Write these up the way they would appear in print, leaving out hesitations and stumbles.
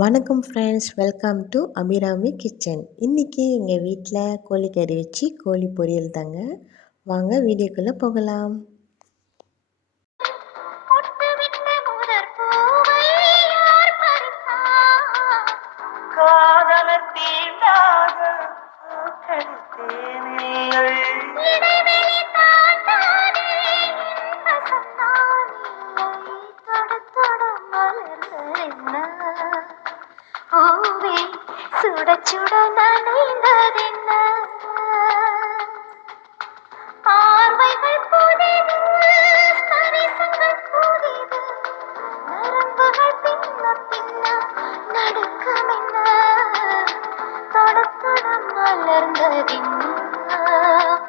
வணக்கம் friends, welcome to Abirami kitchen. இன்றைக்கி எங்கள் வீட்டில் கோழிக்கறி வச்சு கோழி பொரியல் தாங்க. வாங்க வீடியோக்குள்ளே போகலாம். சுட சுட நனைந்ததென்ன பார்வைகள் புதிது, ஸ்பரிசங்கள் புதிது, நரம்புகள் பின்ன பின்ன நடுக்கமென்ன, தொட தொட மலர்ந்ததென்ன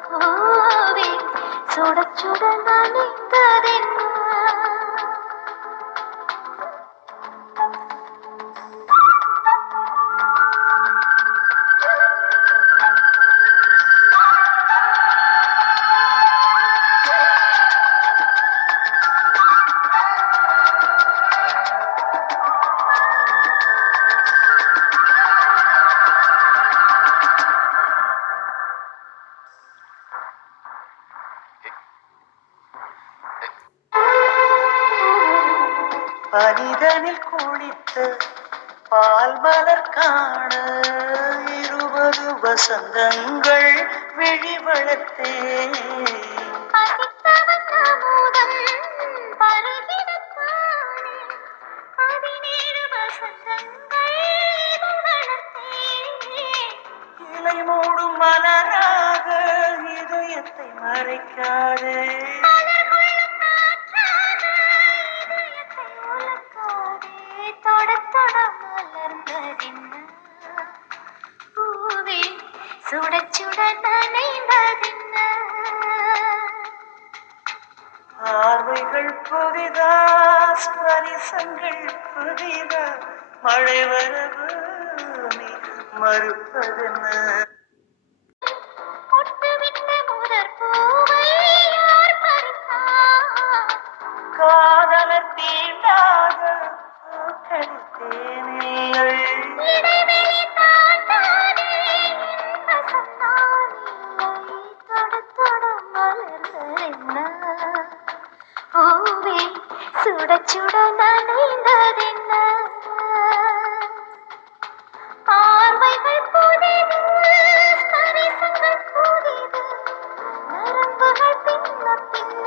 பூவே, சுட சுட நனைந்ததென்ன. பனிதனில் குளித்து பால் மலர் காண 20 வசந்தங்கள் விழி வளர்த்தே. இலை மூடும் மலராக இதயத்தை மறைக்காதே. சுட சுட நனைந்ததென்ன பார்வைகள் புதிதா, ஸ்பரிசங்கள் புதிதா, மழை வரவு நீ மறுப்பதென்ன? காதலர் தீண்டாத பூக்கள் தேனில்லை. சுட சுட நனைந்ததென்ன பார்வைகள் புதிது, ஸ்பரிசங்கள் புதிது, நரம்புகள் பின்ன பின்ன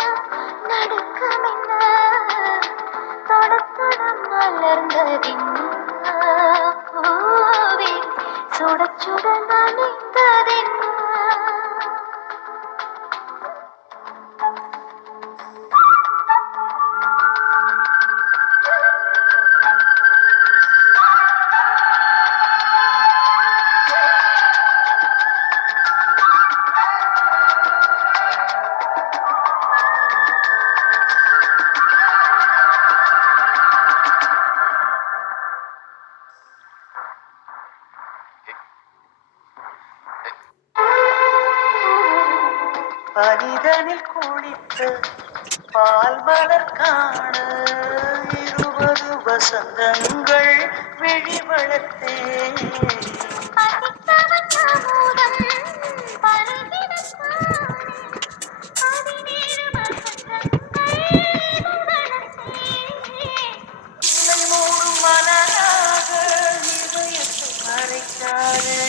நடுக்கமென்ன, தொட தொட மலர்ந்ததென்ன பூவே, சுட சுட நனைந்ததென்ன. பனிதனில் குளித்து பால் மலர் காண 20 வசந்தங்கள் விழி வளர்த்தே. இலை மூடும் மலராக இதயத்தை மறைக்காதே.